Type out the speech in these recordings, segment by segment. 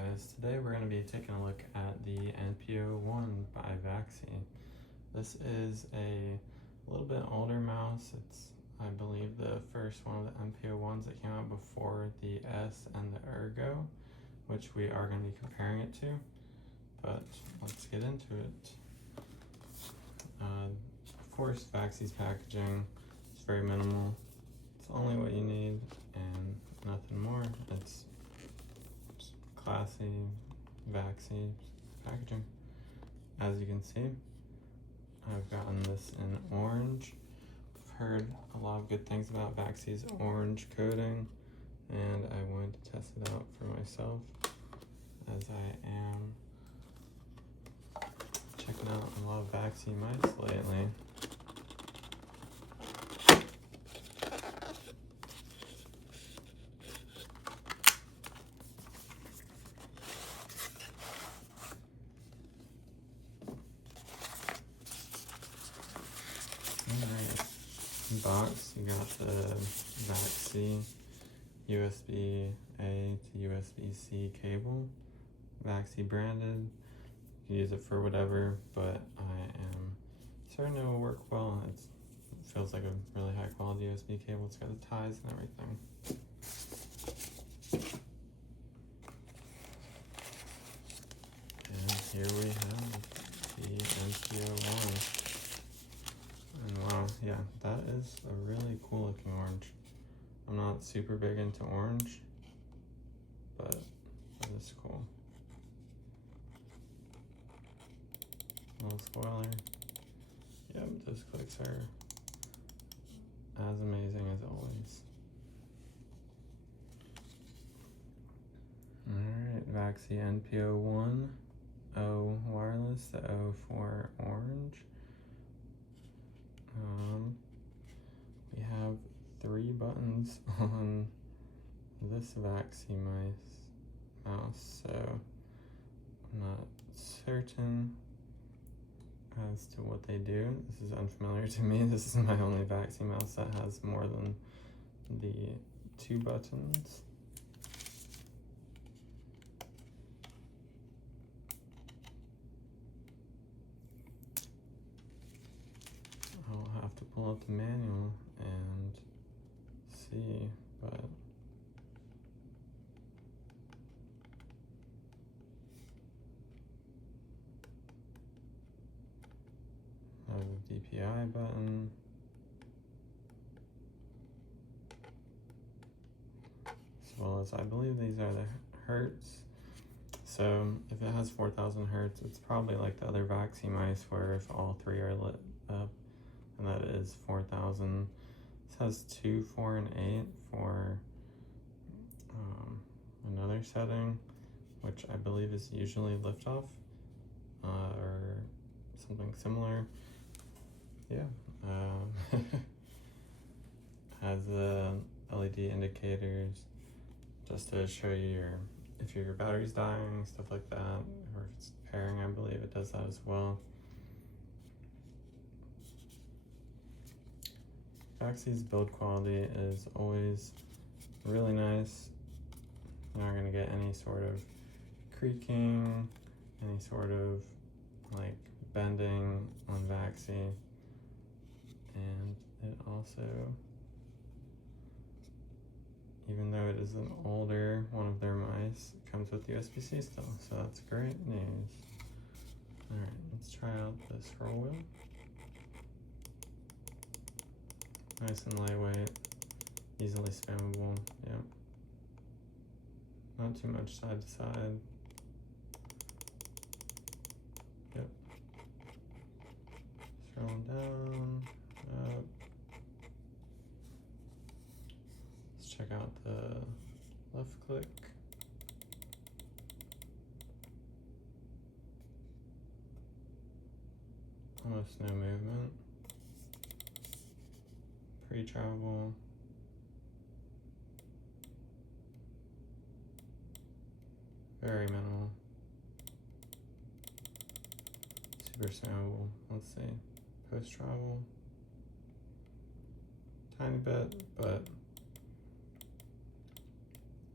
guys, today we're going to be taking a look at the NP-01 by Vaxee. This is a little bit older mouse. It's, I believe, the first one of the NP-01s that came out before the S and the Ergo, which we are going to be comparing it to, but let's get into it. Of course, Vaxee's packaging is very minimal. It's only what you need and nothing more. It's classy Vaxee packaging. As you can see, I've gotten this in orange. I've heard a lot of good things about Vaxee's orange coating, and I wanted to test it out for myself, as I am checking out a lot of Vaxee mice lately. Alright, box, you got the Vaxee USB-A to USB-C cable. Vaxee branded. You can use it for whatever, but I am certain it will work well. It feels like a really high quality USB cable. It's got the ties and everything. And here we have the NP-01. And wow, yeah, that is a really cool looking orange. I'm not super big into orange, but that is cool. Little spoiler. Yep, those clicks are as amazing as always. Alright, Vaxee NP-01 O wireless, the O for orange. We have 3 buttons on this Vaxee mouse, so I'm not certain as to what they do. This is unfamiliar to me. This is my only Vaxee mouse that has more than the 2 buttons. I'll have to pull up the manual and see, but I have a DPI button, as well as I believe these are the hertz. So if it has 4,000 hertz, it's probably like the other Vaxee mice where if all 3 are lit up, and that is 4,000. This has 2, 4, and 8 for another setting, which I believe is usually liftoff or something similar. Yeah, has the LED indicators just to show you if your battery's dying, stuff like that, or if it's pairing. I believe it does that as well. Vaxee's build quality is always really nice. You're not going to get any sort of creaking, any sort of like bending on Vaxee. And it also, even though it is an older one of their mice, it comes with USB-C still, so that's great news. Alright, let's try out the scroll wheel. Nice and lightweight, easily spammable, yep. Not too much side to side. Yep. Scrolling down, up. Let's check out the left click. Almost no movement. Pre-travel. Very minimal. Super spammable. Let's see. Post-travel. Tiny bit, but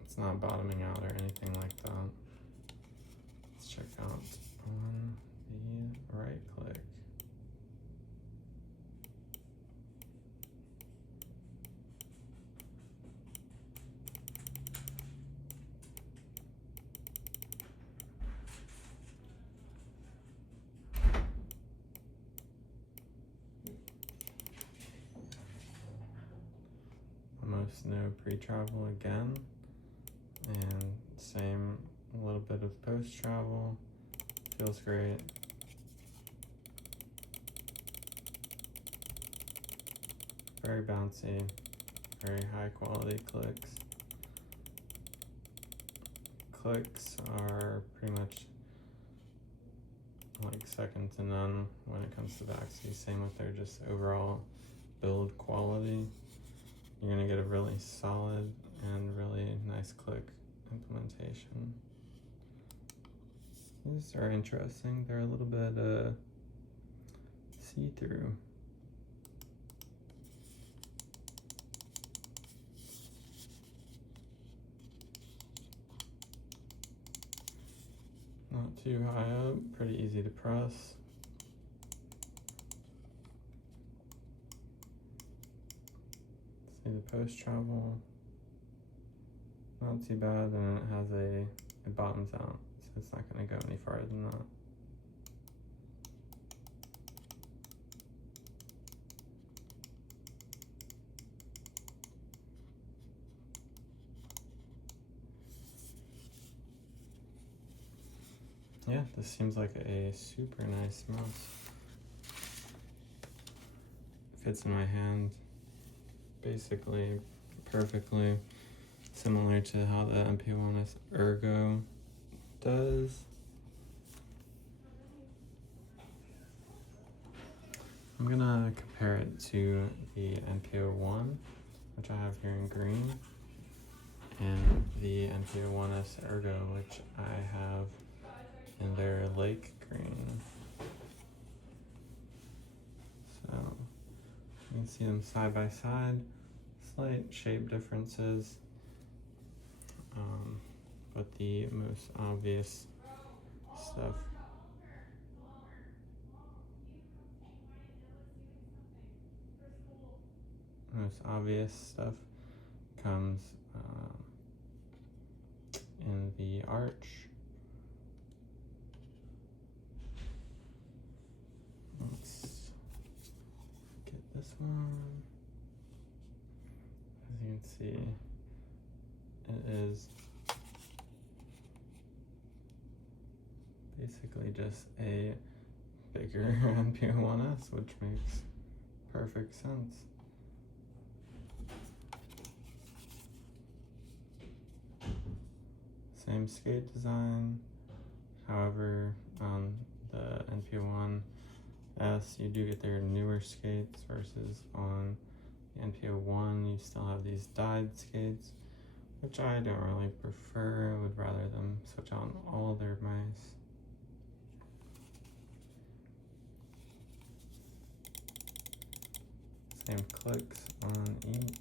it's not bottoming out or anything like that. almost no pre-travel again, and same, a little bit of post-travel, feels great. Very bouncy, very high quality clicks. Clicks are pretty much like second to none when it comes to Vaxee. Same with their just overall build quality. You're gonna get a really solid and really nice click implementation. These are interesting. They're a little bit see-through. Not too high up, pretty easy to press. See the post travel, not too bad, and it has it bottoms out, so it's not going to go any farther than that. Yeah, this seems like a super nice mouse. Fits in my hand basically perfectly, similar to how the NP-01 Ergo does. I'm gonna compare it to the NP-01, which I have here in green, and the NP-01 Ergo, which I have in their lake green. So you can see them side by side, slight shape differences, but the most obvious stuff comes in the arch. Let's get this one. As you can see, it is basically just a bigger NP-01, which makes perfect sense. Same skate design, however, on the NP-01 you do get their newer skates versus on the NP-01 you still have these dyed skates, which I don't really prefer. I would rather them switch on all their mice. Same clicks on each.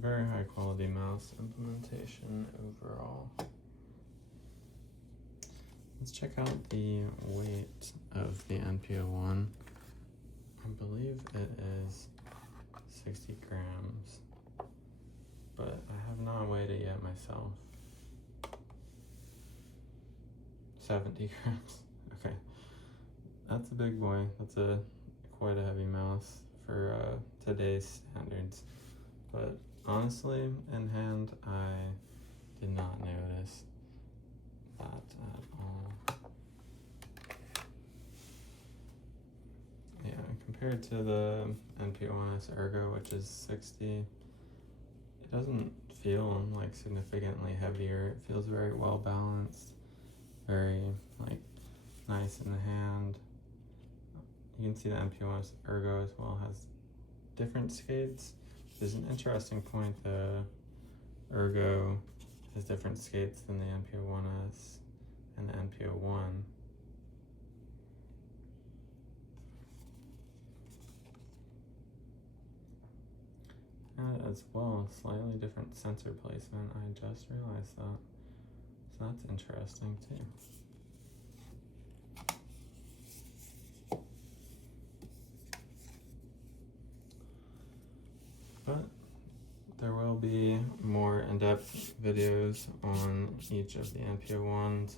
Very high quality mouse implementation overall. Let's check out the weight of the NP-01. I believe it is 60 grams, but I have not weighed it yet myself. 70 grams, okay. That's a big boy. That's quite a heavy mouse for today's standards. But honestly, in hand, I did not notice that at all. Yeah, compared to the NP-01 Ergo, which is 60, it doesn't feel like significantly heavier. It feels very well balanced, very like nice in the hand. You can see the NP-01 Ergo as well has different skates. There's an interesting point, the Ergo has different skates than the NP-01 and the NP-01. And as well, slightly different sensor placement. I just realized that. So that's interesting too. But there will be more in-depth videos on each of the NP-01s,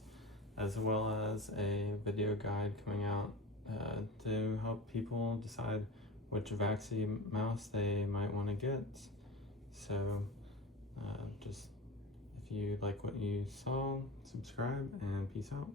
as well as a video guide coming out to help people decide which Vaxee mouse they might want to get. So just if you like what you saw, subscribe and peace out.